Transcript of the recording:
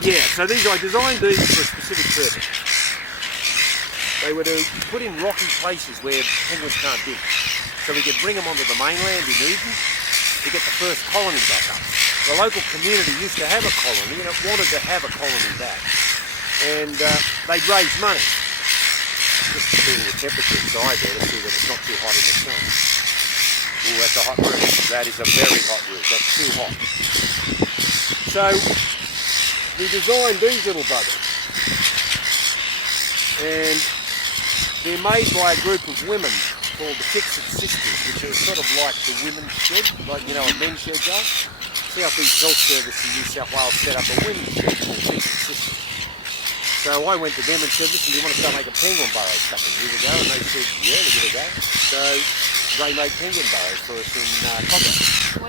Yeah, so I designed these for a specific purpose. They were to put in rocky places where penguins can't dig. So we could bring them onto the mainland in Eden to get the first colony back up. The local community used to have a colony and it wanted to have a colony back. And they'd raise money. Just feeling the temperature inside there to see that it's not too hot in the sun. Oh, that's a hot room. That is a very hot room. That's too hot. So we designed these little buggers. And they're made by a group of women called the Fixit Sisters, which are sort of like the women's shed, like, you know, a men's shed does. Southeast Health Service in New South Wales set up a women's shed called Fixit Sisters. So I went to them and said, listen, do you want to start making penguin burrows a couple of years ago? And they said, yeah, we'll give it a go. So they made penguin burrows for us in Cobra.